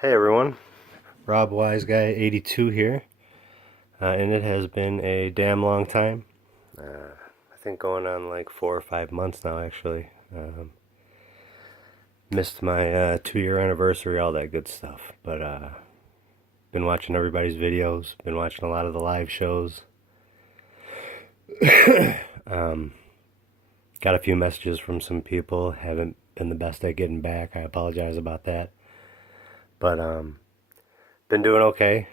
Hey everyone, Rob Wise Guy 82 here, and it has been a damn long time. I think going on like 4 or 5 months now actually. Missed my 2 year anniversary, all that good stuff. But been watching everybody's videos, been watching a lot of the live shows. Got a few messages from some people, haven't been the best at getting back. I apologize about that. But been doing okay.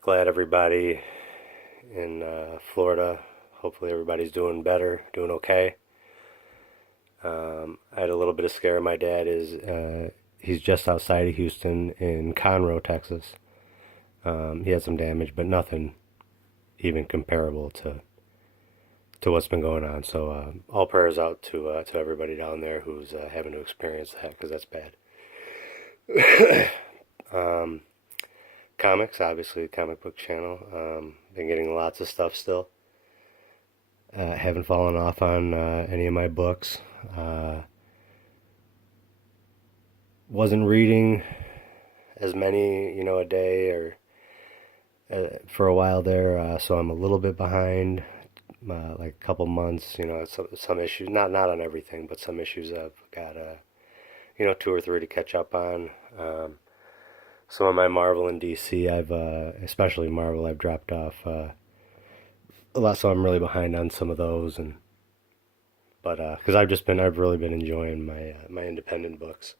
Glad everybody in Florida. Hopefully everybody's doing better, doing okay. I had a little bit of scare. My dad is he's just outside of Houston in Conroe, Texas. He had some damage, but nothing even comparable to what's been going on. So all prayers out to everybody down there who's having to experience that because that's bad. Comics, obviously, comic book channel. Been getting lots of stuff still. Haven't fallen off on any of my books. Wasn't reading as many, a day or for a while there, so I'm a little bit behind. Like a couple months, some issues, not on everything, but some issues I've got, two or three to catch up on. Some of my Marvel and DC, especially Marvel, I've dropped off a lot, so I'm really behind on some of those, but because I've really been enjoying my independent books.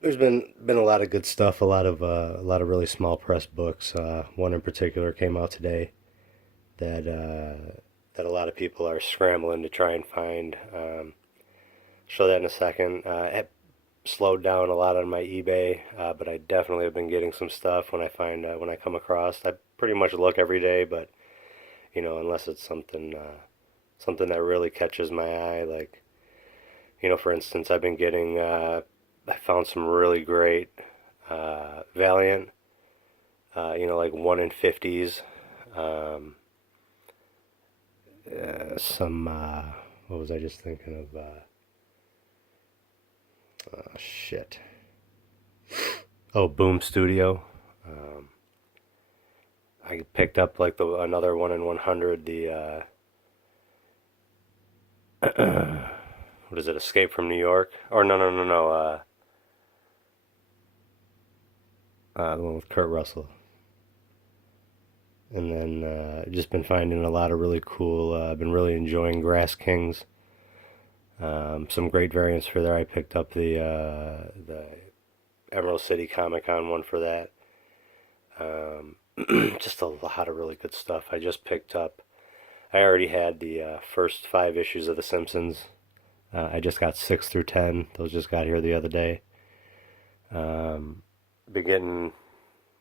There's been a lot of good stuff, a lot of really small press books. One in particular came out today that a lot of people are scrambling to try and find. Show that in a second. It slowed down a lot on my eBay, but I definitely have been getting some stuff when I come across. I pretty much look every day, but unless it's something that really catches my eye, like for instance, I've been getting. I found some really great Valiant, like 1 in 50s. Some what was I just thinking of? Oh shit. Oh, Boom Studio. I picked up like another 1 in 100. What is it? Escape from New York? Or no. The one with Kurt Russell. And then just been finding a lot of really cool. I've been really enjoying Grass Kings. Some great variants for there. I picked up the Emerald City Comic Con one for that. Just a lot of really good stuff. I just picked up. I already had the first 5 issues of The Simpsons. I just got 6 through 10. Those just got here the other day. Been getting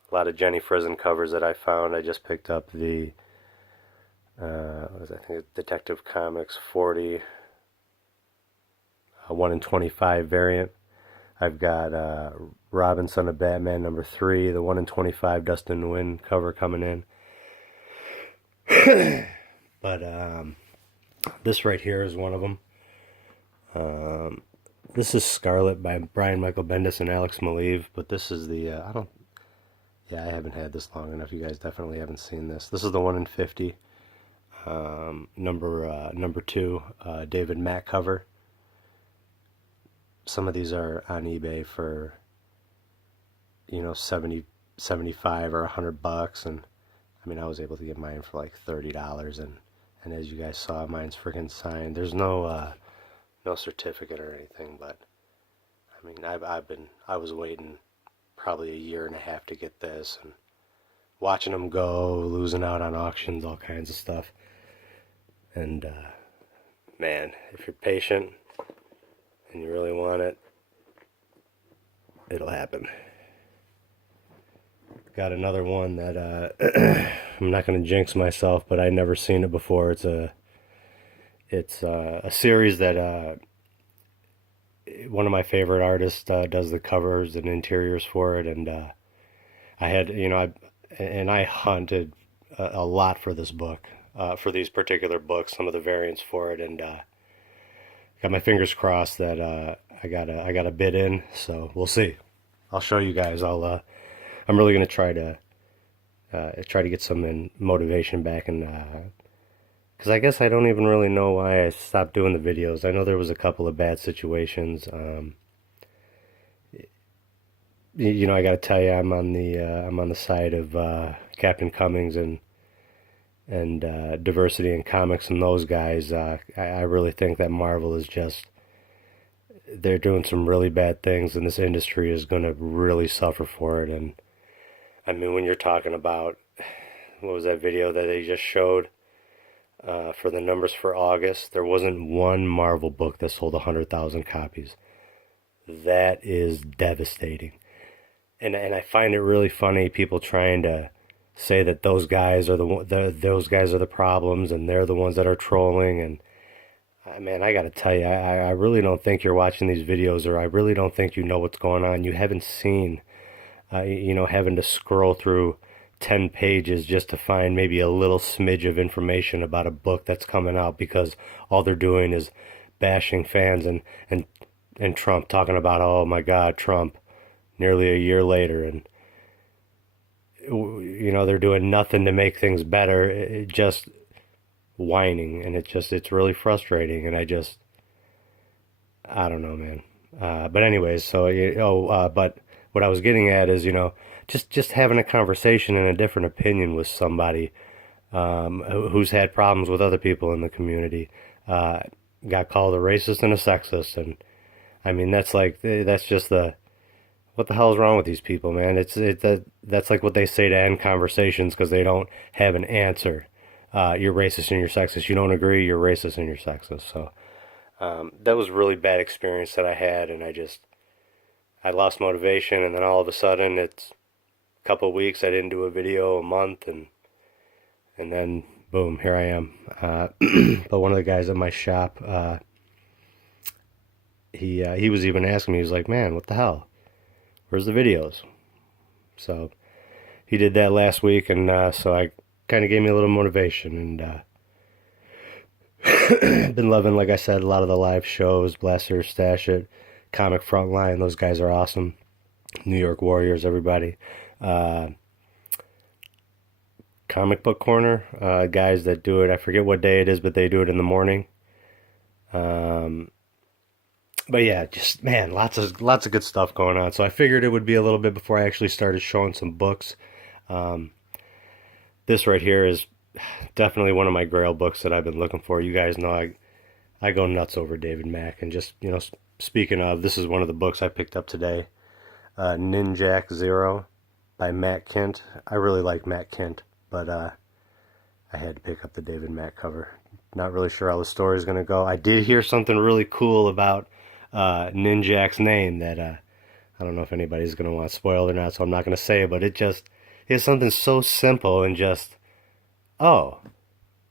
a lot of Jenny Frison covers that I found. I just picked up the I think Detective Comics 40, 1 in 25 variant. I've got Robin, Son of Batman #3, the 1 in 25 Dustin Nguyen cover coming in. But this right here is one of them. This is Scarlet by Brian Michael Bendis and Alex Maleev, but this is the I haven't had this long enough. You guys definitely haven't seen this. This is the 1 in 50 number 2 David Mack cover. Some of these are on eBay for 70, 75 or $100, and I mean I was able to get mine for like $30, and as you guys saw, mine's freaking signed. There's no certificate or anything, but I mean I was waiting probably a year and a half to get this, and watching them go, losing out on auctions, all kinds of stuff. And man, if you're patient and you really want it, it'll happen. Got another one that I'm not going to jinx myself, but I'd never seen it before. It's a series that one of my favorite artists does the covers and interiors for it, and I hunted a lot for this book, for these particular books, some of the variants for it, and got my fingers crossed that I got a bid in. So we'll see. I'll show you guys. I'm really gonna try to get some motivation back, and because I guess I don't even really know why I stopped doing the videos. I know there was a couple of bad situations. You know, I got to tell you, I'm on the side of Captain Cummings and diversity in comics and those guys. I really think that Marvel is just, they're doing some really bad things, and this industry is going to really suffer for it. And I mean, when you're talking about, what was that video that they just showed for the numbers for August? There wasn't one Marvel book that sold 100,000 copies. That is devastating. And I find it really funny, people trying to say that those guys are those guys are the problems, and they're the ones that are trolling. And man, I gotta tell you, I really don't think you're watching these videos, or I really don't think you know what's going on. You haven't seen, you know, having to scroll through 10 pages just to find maybe a little smidge of information about a book that's coming out, because all they're doing is bashing fans and Trump, talking about, oh my God, Trump, nearly a year later. And you know, they're doing nothing to make things better, just whining. And it's really frustrating. And I don't know, man. But anyways, so but what I was getting at is, you know, just having a conversation and a different opinion with somebody who's had problems with other people in the community, got called a racist and a sexist. And I mean, that's just what the hell is wrong with these people, man? That's like what they say to end conversations, because they don't have an answer. You're racist and you're sexist. You don't agree, you're racist and you're sexist. So that was a really bad experience that I had, and I lost motivation, and then all of a sudden, it's a couple of weeks, I didn't do a video, a month, and then boom, here I am. But one of the guys at my shop, he was even asking me, he was like, man, what the hell? Where's the videos? So he did that last week, and so I kind of gave me a little motivation, and been loving, like I said, a lot of the live shows, Blaster, Stash It, Comic Frontline. Those guys are awesome. New York Warriors, everybody. Comic Book Corner, guys that do it. I forget what day it is, but they do it in the morning. But yeah, just, man, lots of good stuff going on. So I figured it would be a little bit before I actually started showing some books. This right here is definitely one of my grail books that I've been looking for. You guys know I go nuts over David Mack. And just, you know, speaking of, this is one of the books I picked up today. Ninjak Zero by Matt Kindt. I really like Matt Kindt, but I had to pick up the David Mack cover. Not really sure how the story is going to go. I did hear something really cool about Ninjak's name that I don't know if anybody's going to want spoiled or not, so I'm not going to say it, but it is something so simple and just, oh,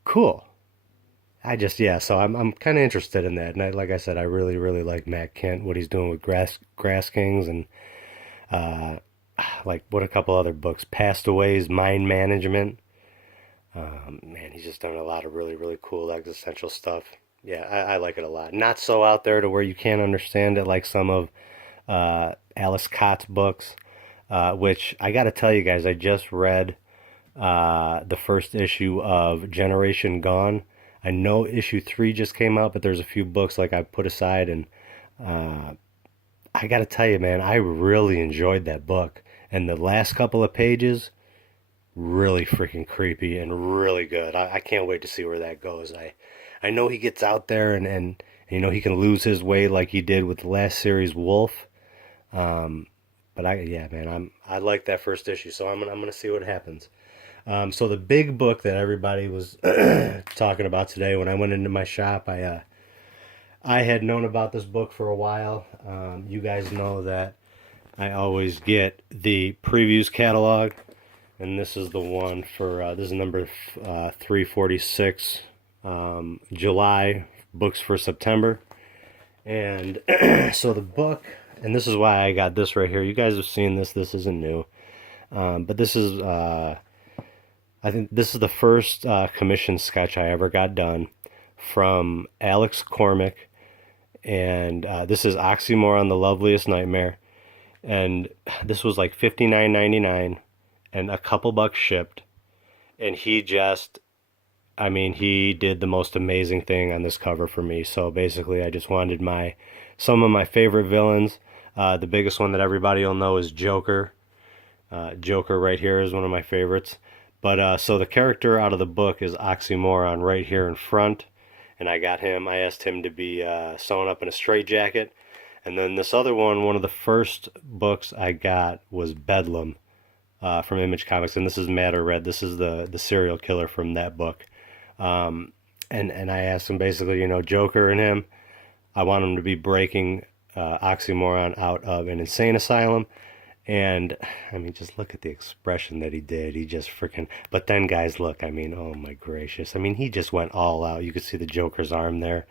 cool. Yeah, so I'm kind of interested in that. And like I said, I really, really like Matt Kindt, what he's doing with Grass Kings, and like what a couple other books, Passed Away's Mind Management. Man, he's just done a lot of really, really cool existential stuff. Yeah, I like it a lot. Not so out there to where you can't understand it, like some of Alice Cott's books, which I got to tell you guys, I just read the first issue of Generation Gone. I know issue 3 just came out, but there's a few books like I put aside, and I got to tell you, man, I really enjoyed that book. And the last couple of pages, really freaking creepy and really good. I can't wait to see where that goes. I know he gets out there and you know, he can lose his way like he did with the last series, Wolf. But yeah, man, I like that first issue, so I'm gonna see what happens. So the big book that everybody was talking about today, when I went into my shop, I had known about this book for a while. You guys know that I always get the previews catalog, and this is the one for this is number 346, July, books for September. And so the book, and this is why I got this right here. You guys have seen this. This isn't new, but this is I think this is the first commission sketch I ever got done from Alex Cormack, and this is Oxymoron, the Loveliest Nightmare. and this was like $59.99 and a couple bucks shipped. And he just, I mean, he did the most amazing thing on this cover for me. So basically, I just wanted some of my favorite villains. The biggest one that everybody will know is Joker. Joker right here is one of my favorites. But so the character out of the book is Oxymoron right here in front. And I asked him to be sewn up in a straitjacket. And then this other one of the first books I got was Bedlam from Image Comics. And this is Matter Red. This is the serial killer from that book. And I asked him basically, Joker and him, I want him to be breaking Oxymoron out of an insane asylum. And I mean, just look at the expression that he did. He just freaking. But then, guys, look. I mean, oh my gracious. I mean, he just went all out. You could see the Joker's arm there,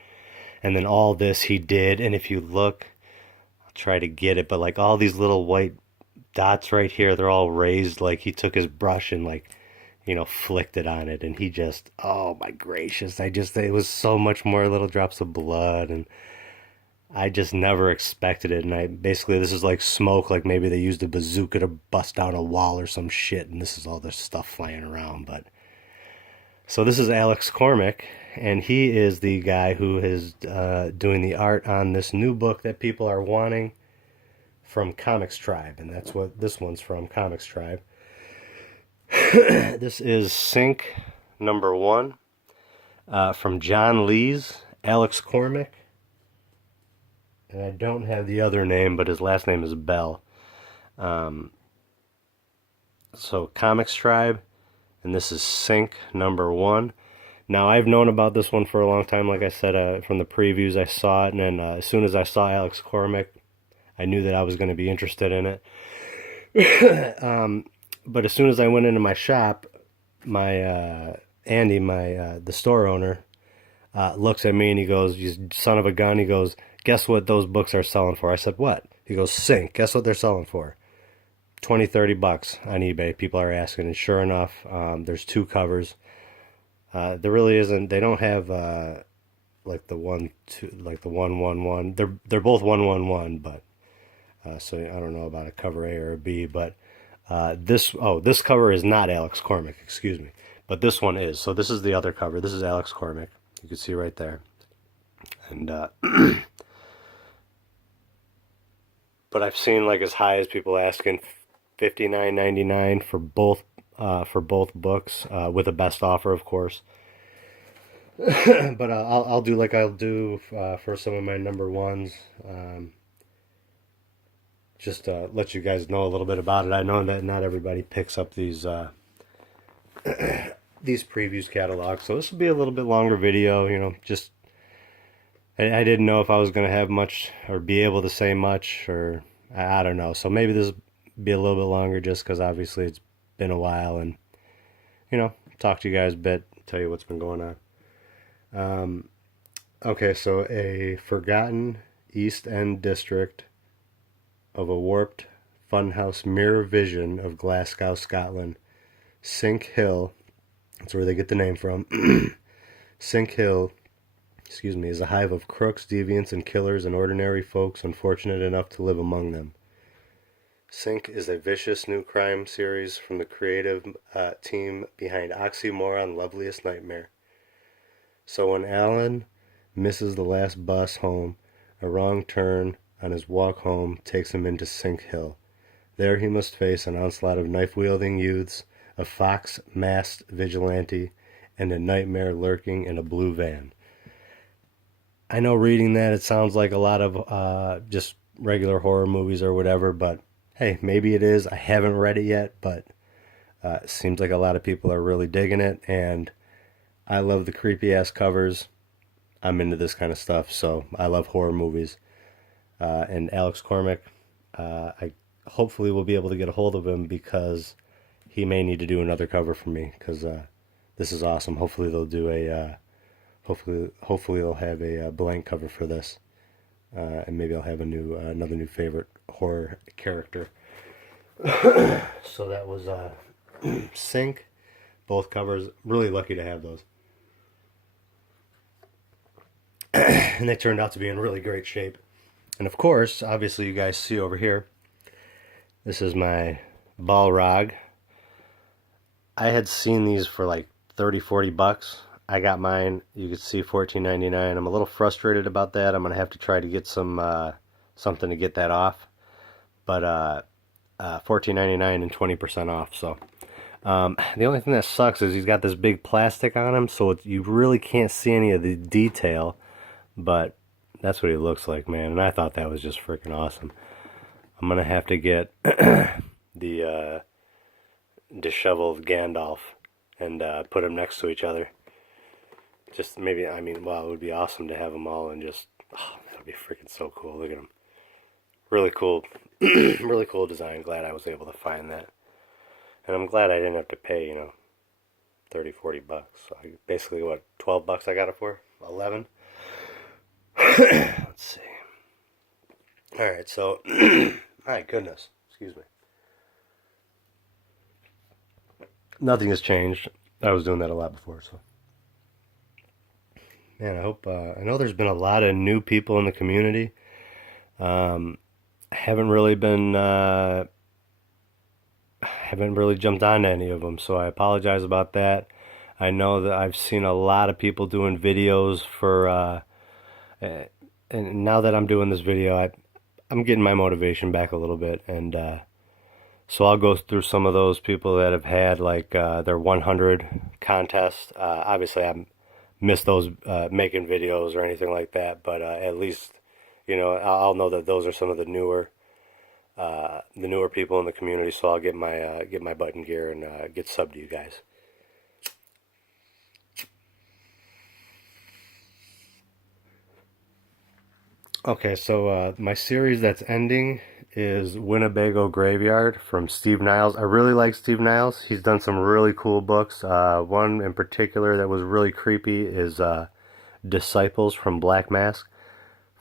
and then all this he did. And if you look, I'll try to get it, but like all these little white dots right here, they're all raised. Like he took his brush and like, flicked it on it, and he just. Oh my gracious! It was so much more little drops of blood and. I just never expected it, and this is like smoke, like maybe they used a bazooka to bust down a wall or some shit, and this is all this stuff flying around. But so this is Alex Cormack, and he is the guy who is doing the art on this new book that people are wanting from Comics Tribe, and that's what this one's from, Comics Tribe. This is Sync #1 from John Lees, Alex Cormack. And I don't have the other name, but his last name is Bell. So Comics Tribe, and this is Sync #1. Now, I've known about this one for a long time. Like I said, from the previews, I saw it, and then as soon as I saw Alex Cormack, I knew that I was going to be interested in it. But as soon as I went into my shop, my Andy, the store owner, looks at me and he goes, "You son of a gun!" He goes, "Guess what those books are selling for?" I said, "What?" He goes, "Sync. Guess what they're selling for? 20-30 bucks on eBay." People are asking, and sure enough, there's 2 covers. There really isn't. They don't have like the 1-2, like the 1-1-1. They're both 1-1-1, but so I don't know about a cover A or a B. But this cover is not Alex Cormack. Excuse me, but this one is. So this is the other cover. This is Alex Cormack. You can see right there, and. But I've seen like as high as people asking $59.99 for both books with a best offer, of course. But I'll do like I'll do for some of my #1s. Just to let you guys know a little bit about it. I know that not everybody picks up these previews catalogs, so this will be a little bit longer video. Just I didn't know if I was going to have much or be able to say much, or I don't know. So maybe this will be a little bit longer just because obviously it's been a while, and, talk to you guys a bit, tell you what's been going on. Okay, so a forgotten East End district of a warped funhouse mirror vision of Glasgow, Scotland. Sink Hill, that's where they get the name from. Sink Hill, is a hive of crooks, deviants, and killers, and ordinary folks unfortunate enough to live among them. Sync is a vicious new crime series from the creative team behind Oxymoron Loveliest Nightmare. So when Alan misses the last bus home, a wrong turn on his walk home takes him into Sink Hill. There he must face an onslaught of knife-wielding youths, a fox-masked vigilante, and a nightmare lurking in a blue van. I know reading that it sounds like a lot of just regular horror movies or whatever, but hey, maybe it is. I haven't read it yet, but it seems like a lot of people are really digging it, and I love the creepy ass covers. I'm into this kind of stuff, so I love horror movies. And Alex Cormack, I hopefully will be able to get a hold of him because he may need to do another cover for me because this is awesome. Hopefully they'll do a hopefully they'll have a blank cover for this, and maybe I'll have another new favorite horror character. So that was Sync, both covers. Really lucky to have those, and they turned out to be in really great shape. And of course, obviously, you guys see over here, This is my Balrog. I had seen these for like 30, 40 bucks. I got mine. You could see $14.99. I'm a little frustrated about that. I'm gonna have to try to get some something to get that off. But $14.99 and 20% off. So the only thing that sucks is he's got this big plastic on him, so you really can't see any of the detail. But that's what he looks like, man. And I thought that was just freaking awesome. I'm gonna have to get the disheveled Gandalf and put them next to each other. Just maybe, I mean, wow, it would be awesome to have them all and just, oh, that would be freaking so cool. Look at them. Really cool, really cool design. Glad I was able to find that. And I'm glad I didn't have to pay, 30, 40 bucks. So basically, what, 12 bucks I got it for? 11? Let's see. Alright, so, my goodness, excuse me. Nothing has changed. I was doing that a lot before, so. Man, I hope, I know there's been a lot of new people in the community. I haven't really jumped on to any of them, so I apologize about that. I know that I've seen a lot of people doing videos for, and now that I'm doing this video, I'm getting my motivation back a little bit, and so I'll go through some of those people that have had like their 100 contest. Obviously, I missed those making videos or anything like that, but at least I'll know that those are some of the newer people in the community. So I'll get my button gear and get subbed to you guys. Okay, so my series that's ending is Winnebago Graveyard from Steve Niles. I really like Steve Niles. He's done some really cool books. One in particular that was really creepy is Disciples from Black Mask,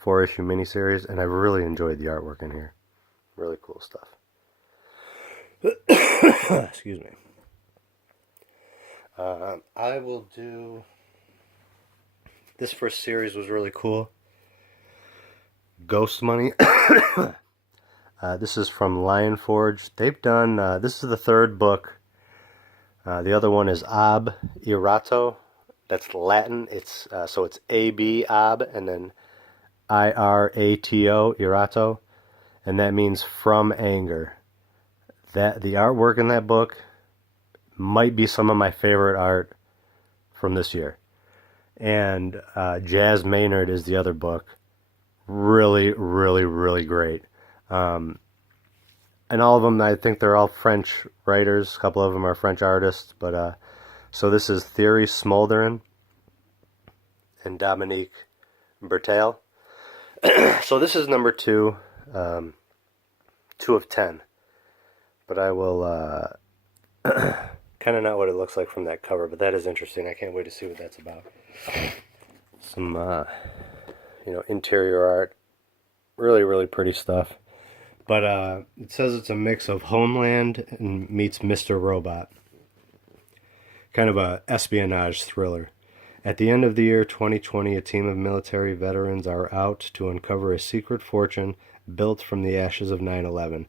4-issue miniseries, and I really enjoyed the artwork in here. Really cool stuff. Excuse me. I will do... This first series was really cool. Ghost Money. This is from Lion Forge. They've done, this is the third book. The other one is Ab Irato. That's Latin. It's so it's A-B, Ab, and then I-R-A-T-O, Irato. And that means from anger. The artwork in that book might be some of my favorite art from this year. And Jazz Maynard is the other book. Really, really, really great. And all of them, I think they're all French writers. A couple of them are French artists. But so this is Thierry Smolderen and Dominique Bertel. So this is number 2, 2 of 10. But I will kind of not what it looks like from that cover, but that is interesting. I can't wait to see what that's about. Some interior art, really, really pretty stuff. But it says it's a mix of Homeland and meets Mr. Robot. Kind of a espionage thriller. At the end of the year 2020, a team of military veterans are out to uncover a secret fortune built from the ashes of 9/11.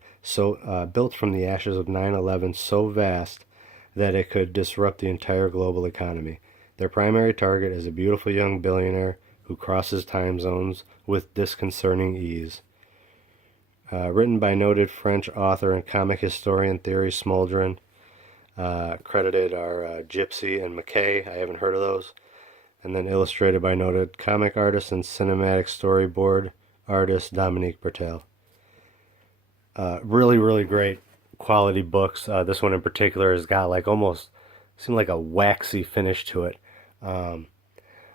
Built from the ashes of 9/11 so vast that it could disrupt the entire global economy. Their primary target is a beautiful young billionaire who crosses time zones with disconcerting ease. Written by noted French author and comic historian Thierry Smolderen. Credited are Gypsy and McKay. I haven't heard of those. And then illustrated by noted comic artist and cinematic storyboard artist Dominique Bertel. Really, really great quality books. This one in particular has got like almost seemed like a waxy finish to it.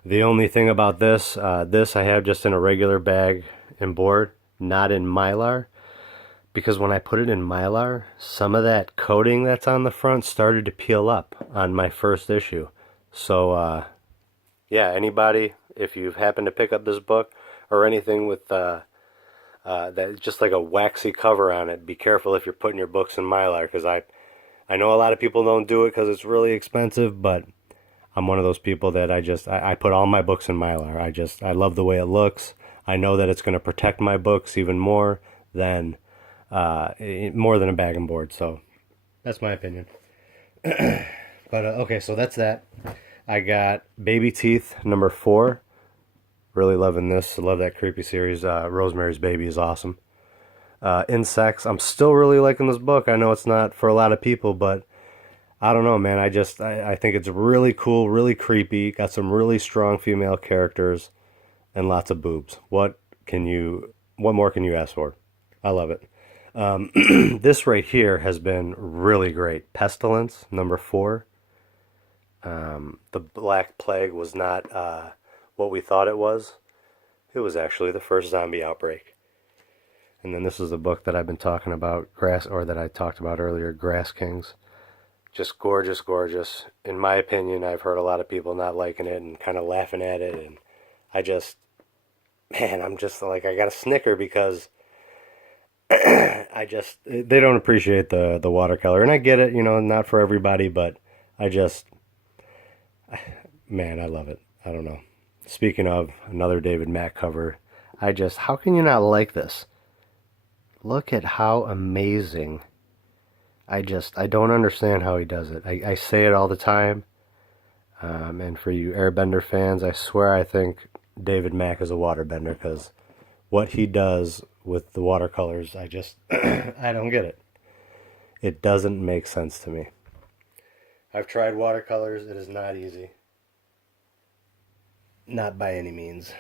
The only thing about this I have just in a regular bag and board, not in Mylar, because when I put it in Mylar, some of that coating that's on the front started to peel up on my first issue. So, yeah, anybody, if you happen to pick up this book or anything with that just like a waxy cover on it, be careful if you're putting your books in Mylar, because I know a lot of people don't do it because it's really expensive, but I'm one of those people that I put all my books in Mylar. I love the way it looks. I know that it's going to protect my books even more than more than a bag and board. So that's my opinion. But okay, so that's that. I got Baby Teeth #4. Really loving this. I love that creepy series. Rosemary's Baby is awesome. Insects. I'm still really liking this book. I know it's not for a lot of people, but I don't know, man. I think it's really cool, really creepy. Got some really strong female characters and lots of boobs. What more can you ask for? I love it. This right here has been really great. Pestilence #4. The Black Plague was not what we thought it was. It was actually the first zombie outbreak. And then this is the book that I've been talking about, that I talked about earlier, Grass Kings. Just gorgeous, gorgeous. In my opinion, I've heard a lot of people not liking it and kind of laughing at it, and I'm just like, I got a snicker because they don't appreciate the watercolor, and I get it, not for everybody, but man, I love it. I don't know. Speaking of another David Mack cover, how can you not like this? Look at how amazing. I don't understand how he does it. I say it all the time. And for you Airbender fans, I swear I think David Mack is a waterbender, because what he does with the watercolors, I don't get it. It doesn't make sense to me. I've tried watercolors. It is not easy. Not by any means.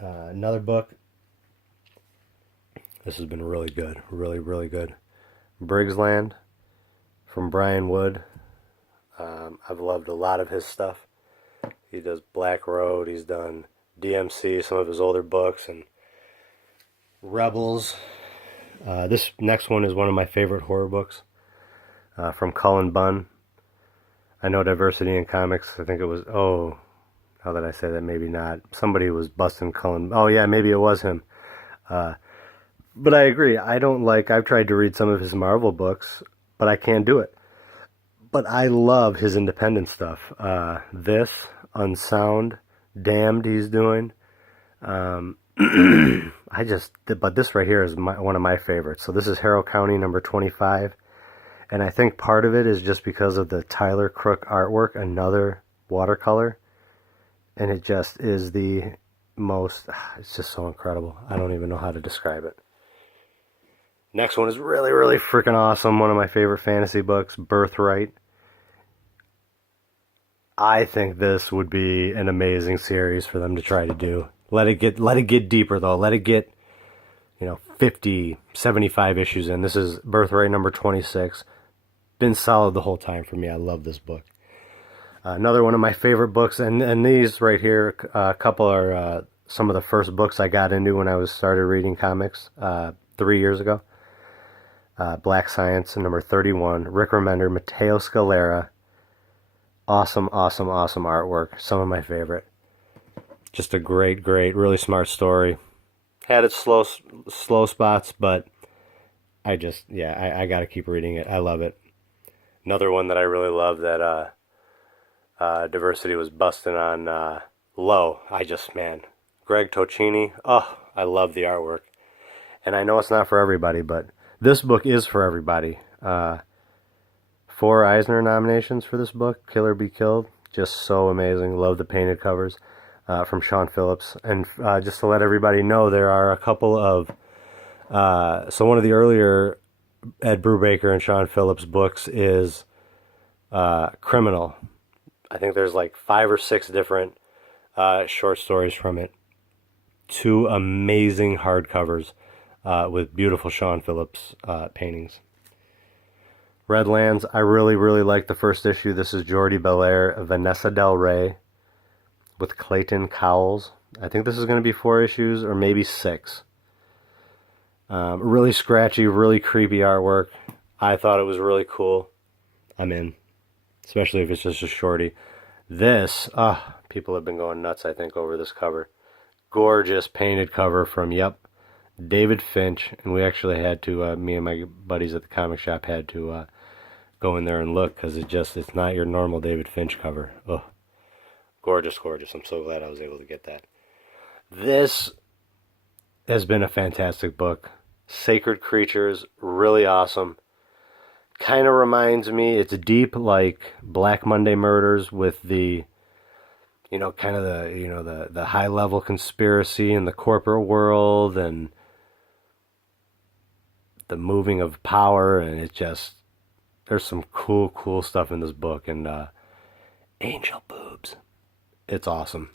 Another book. This has been really good. Really, really good. Briggs Land from Brian Wood. I've loved a lot of his stuff. He does Black Road. He's done DMC, some of his older books, and Rebels. This next one is one of my favorite horror books, from Cullen Bunn. I know Diversity in Comics. I think it was, now that I say that, maybe not. Somebody was busting Cullen. Oh yeah, maybe it was him. But I agree. I've tried to read some of his Marvel books, but I can't do it. But I love his independent stuff. This, Unsound, Damned he's doing. But this right here is one of my favorites. So this is Harrow County #25. And I think part of it is just because of the Tyler Crook artwork, another watercolor. And it just is it's just so incredible. I don't even know how to describe it. Next one is really, really freaking awesome. One of my favorite fantasy books, Birthright. I think this would be an amazing series for them to try to do. Let it get deeper though. Let it get, 50, 75 issues in. This is Birthright #26. Been solid the whole time for me. I love this book. Another one of my favorite books, and these right here, a couple are some of the first books I got into when I started reading comics 3 years ago. Black Science #31. Rick Remender, Matteo Scalera. Awesome, awesome, awesome artwork. Some of my favorite. Just a great, great, really smart story. Had its slow spots, but I got to keep reading it. I love it. Another one that I really love that Diversity was busting on, Low. Greg Tocchini. Oh, I love the artwork. And I know it's not for everybody, but this book is for everybody. 4 Eisner nominations for this book. Kill or Be Killed. Just so amazing. Love the painted covers from Sean Phillips. And just to let everybody know, there are a couple of... so one of the earlier Ed Brubaker and Sean Phillips books is Criminal. I think there's like 5 or 6 different short stories from it. 2 amazing hardcovers with beautiful Sean Phillips paintings. Redlands, I really, really like the first issue. This is Jordi Belair, Vanessa Del Rey with Clayton Cowles. I think this is going to be 4 issues or maybe 6. Really scratchy, really creepy artwork. I thought it was really cool. I'm in. Especially if it's just a shorty. This, people have been going nuts, I think, over this cover. Gorgeous painted cover from, David Finch. And we actually had to, me and my buddies at the comic shop had to go in there and look, because it's not your normal David Finch cover. Oh, gorgeous, gorgeous. I'm so glad I was able to get that. This has been a fantastic book. Sacred Creatures, really awesome. Kind of reminds me, it's deep like Black Monday Murders with the, kind of the high level conspiracy in the corporate world and the moving of power, and it just, there's some cool stuff in this book, and angel boobs. It's awesome.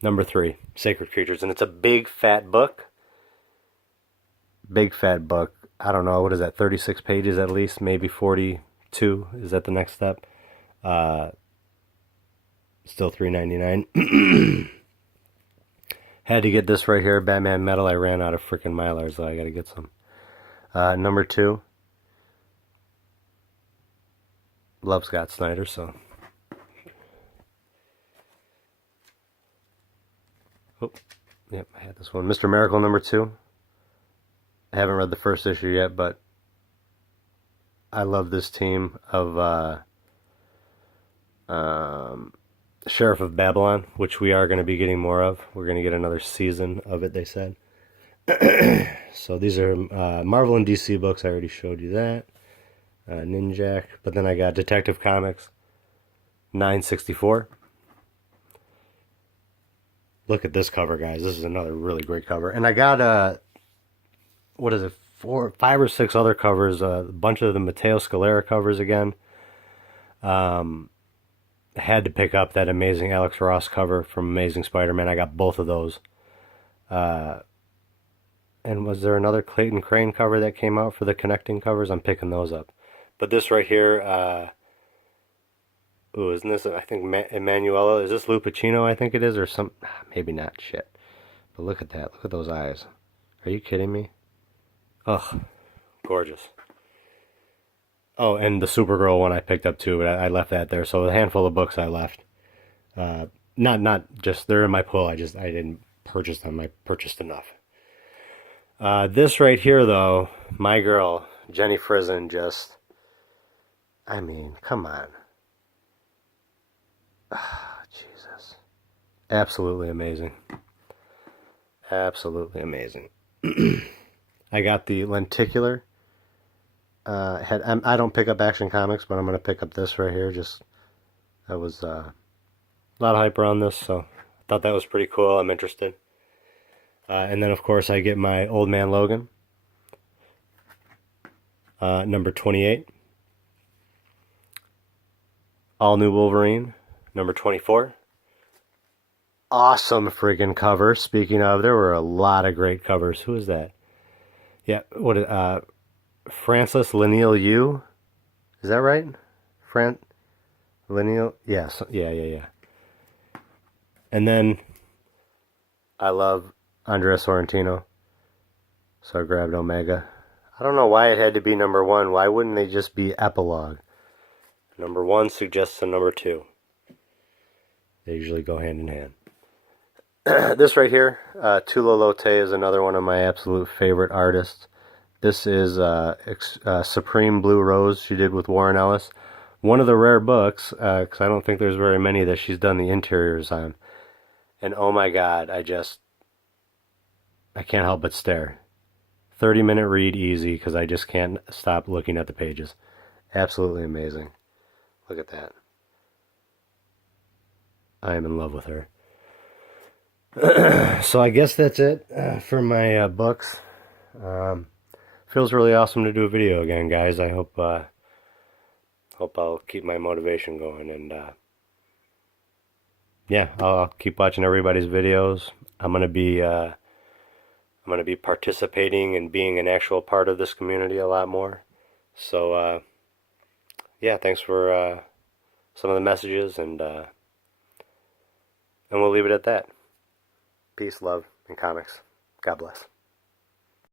Number 3, Sacred Creatures, and it's a big fat book. Big fat book. I don't know, what is that, 36 pages at least, maybe 42. Is that the next step? Still $3.99. Had to get this right here, Batman Metal. I ran out of freaking Mylars, so I gotta get some. Number 2, love Scott Snyder, so. Oh, yep, I had this one. Mr. Miracle number 2. I haven't read the first issue yet, but I love this team of Sheriff of Babylon, which we are going to be getting more of. We're going to get another season of it, they said. So these are Marvel and DC books. I already showed you that. Ninjak. But then I got Detective Comics 964. Look at this cover, guys. This is another really great cover. And I got, what is it, 5 or 6 other covers. A bunch of the Matteo Scalera covers again. I had to pick up that amazing Alex Ross cover from Amazing Spider-Man. I got both of those. And was there another Clayton Crane cover that came out for the connecting covers? I'm picking those up. But this right here, ooh, isn't this, I think, Emanuela? Is this Lou Pacino, I think it is, or some, maybe not, shit. But look at that, look at those eyes. Are you kidding me? Ugh, gorgeous. Oh, and the Supergirl one I picked up too, but I left that there. So a handful of books I left. Not just, they're in my pull, I didn't purchase them, I purchased enough. This right here though, my girl, Jenny Frison, just, I mean, come on. Ah, Jesus. Absolutely amazing. Absolutely amazing. I got the Lenticular. I don't pick up Action Comics, but I'm going to pick up this right here. Just, that was a lot of hype around this, so I thought that was pretty cool. I'm interested. And then, of course, I get my Old Man Logan. Number 28. All New Wolverine. Number 24. Awesome friggin' cover. Speaking of, there were a lot of great covers. Who is that? Yeah, Francis Laniel Yu. Is that right? Laniel? Yes. Yeah. And then I love Andrea Sorrentino. So I grabbed Omega. I don't know why it had to be number 1. Why wouldn't they just be epilogue? Number 1 suggests a number 2. They usually go hand in hand. This right here, Tula Lote, is another one of my absolute favorite artists. This is Supreme Blue Rose she did with Warren Ellis. One of the rare books, because I don't think there's very many that she's done the interiors on. And oh my God, I can't help but stare. 30-minute read easy, because I just can't stop looking at the pages. Absolutely amazing. Look at that. I am in love with her. So I guess that's it for my books. Feels really awesome to do a video again, guys. I hope I'll keep my motivation going, and yeah, I'll keep watching everybody's videos. I'm gonna be participating and being an actual part of this community a lot more. So yeah, thanks for some of the messages, and we'll leave it at that. Peace, love, and comics. God bless.